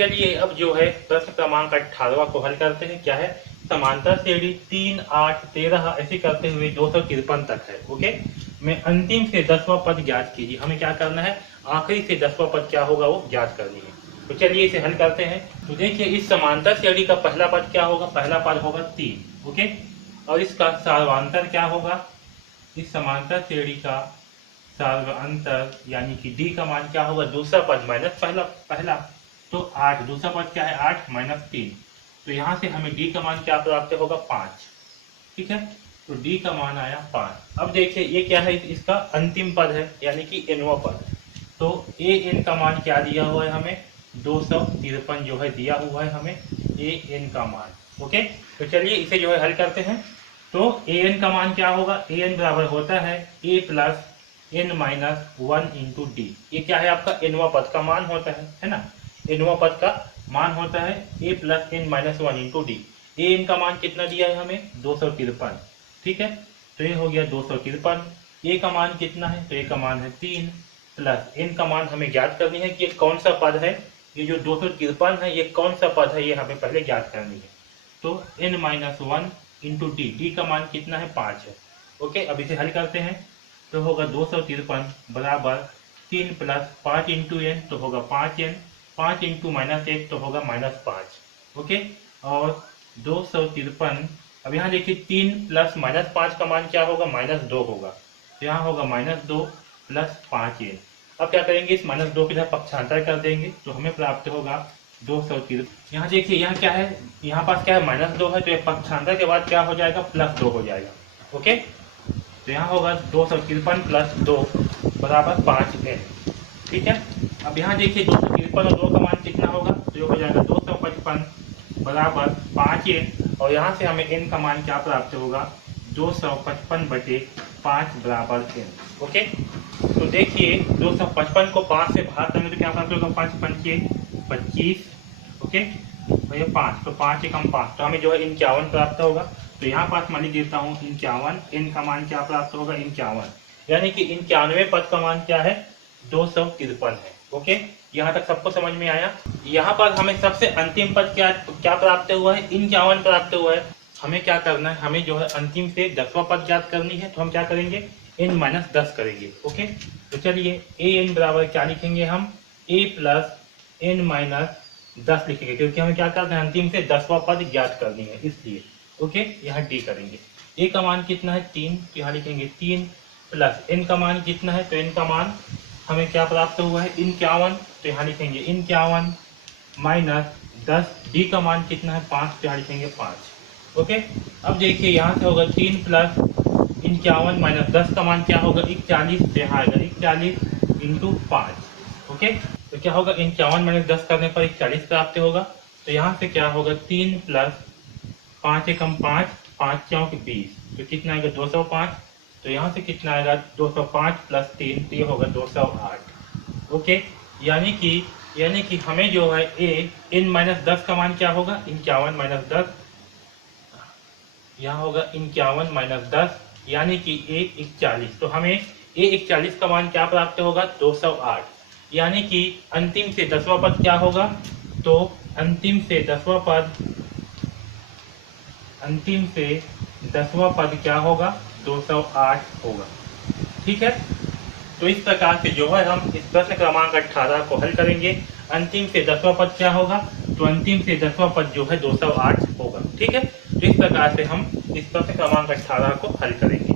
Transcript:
चलिए अब जो है प्रश्न क्रमांक 18वां को हल करते हैं। क्या है, समांतर श्रेणी 3, 8, 13 ऐसे करते हुए 253 तक है। ओके, मैं अंतिम से 10वां पद ज्ञात कीजिए। हमें क्या करना है, आखिरी से 10वां पद क्या होगा वो ज्ञात करनी है। तो चलिए इसे हल करते हैं। तो देखिए इस समांतर श्रेणी का पहला पद क्या होगा, पहला पद होगा 3। ओके, और इसका सर्वांतर क्या होगा, इस समांतर श्रेणी का सर्वांतर यानी कि डी का मान क्या होगा, दूसरा पद माइनस पहला पहला, तो 8। दूसरा पद क्या है, 8 माइनस 3। तो यहाँ से हमें डी का मान क्या प्राप्त होगा, 5। ठीक है, तो डी का मान आया 5। अब देखिए ये क्या है, इसका अंतिम पद है यानी कि एनवा पद। तो ए एन का मान क्या दिया हुआ है हमें, 253 जो है दिया हुआ है हमें ए एन का मान। ओके, तो चलिए इसे जो है हल करते हैं। तो ए एन का मान क्या होगा, ए एन बराबर होता है A plus N minus 1 into D. ये क्या है, आपका एनवा पद का मान होता है ना। एनवा पद का मान होता है A plus N minus 1 into D. A N का मान कितना दिया है हमें, 253। ठीक है, तो ये हो गया 253। ए का मान कितना है, तो ए का मान है 3 प्लस एन का मान हमें ज्ञात करनी है कि ये कौन सा पद है, ये जो 253 है ये कौन सा पद है, ये हमें पहले ज्ञात करनी है। तो n minus 1 into d, d का मान कितना है, 5 है। ओके, अब इसे हल करते हैं। तो होगा 253 बराबर 3 प्लस 5 इंटू एन, तो होगा 5n। 5 इंटू माइनस 1 तो होगा -5। ओके, और 253, अब यहाँ देखिए 3 प्लस -5 का मान क्या होगा, -2 होगा। तो यहाँ होगा -2 प्लस 5n। अब क्या करेंगे, इस -2 की तरफ पक्षांतर कर देंगे तो हमें प्राप्त होगा 253। यहाँ देखिए यहाँ क्या है, यहाँ पास क्या है, -2 है, तो ये पक्षांतर के बाद क्या हो जाएगा, +2 हो जाएगा। ओके, तो यहाँ होगा 253 प्लस 2 बराबर 5n। ठीक है, अब यहाँ देखिए 253 और 2 का मान कितना होगा, तो ये हो जाएगा 255 बराबर 5n, और यहाँ से हमें n का मान क्या प्राप्त होगा, 255/5 बराबर n। ओके, तो देखिए 255 को 5 से भाग करेंगे तो क्या प्राप्त होगा, 5 पंचे 25। ओके, तो ये 5, तो 5 एकम 5, तो हमें जो है 51 प्राप्त होगा। तो यहाँ पास मान ली देता हूँ 51, n का मान क्या प्राप्त होगा, 51, यानी कि 91वें पद का मान क्या है, 253 है। ओके, यहाँ तक सबको समझ में आया। यहाँ पर हमें सबसे अंतिम पद क्या क्या प्राप्त हुआ है, 51 प्राप्त हुआ है। हमें क्या करना है, हमें जो है अंतिम से 10वां पद ज्ञात करनी है। तो हम क्या करेंगे, n-10 करेंगे। ओके, तो चलिए ए एन बराबर क्या लिखेंगे हम, a प्लस n-10 लिखेंगे, क्योंकि हमें क्या करना है, अंतिम से 10वां पद ज्ञात करनी है इसलिए। ओके, यहाँ डी करेंगे। ए का मान कितना है, 3, तो यहाँ लिखेंगे 3 प्लस एन का मान कितना है, तो एन का मान हमें क्या प्राप्त हुआ है, 51, तो यहाँ लिखेंगे 51 माइनस 10। डी का मान कितना है, 5, तो यहाँ लिखेंगे 5। ओके, अब देखिए यहाँ से होगा 3 प्लस 51 माइनस 10 का मान क्या होगा, 41, तो यहाँ आएगा 41 इंटू 5। ओके, तो क्या होगा, 51 माइनस 10 करने पर 41 प्राप्त होगा। तो यहाँ से क्या होगा, 3 प्लस 5 एकम 5, 5 चौक 20, तो कितना आएगा, 205। तो यहाँ से कितना आएगा, 205 प्लस 3, तो ये होगा 208। ओके, यानी कि हमें जो है n-10 का मान क्या होगा, 51 माइनस 10, यहाँ होगा 51 माइनस 10, यानी कि a41। तो हमें a41 का मान क्या प्राप्त होगा, 208, यानी कि अंतिम से 10वां पद क्या होगा, तो अंतिम से 10वां पद क्या होगा, 208 होगा। ठीक है, तो इस प्रकार से जो है हम इस प्रश्न क्रमांक 18 को हल करेंगे। अंतिम से 10वां पद क्या होगा, तो अंतिम से 10वां पद जो है 208 होगा। ठीक है, तो इस प्रकार से हम इस प्रश्न क्रमांक 18 को हल करेंगे।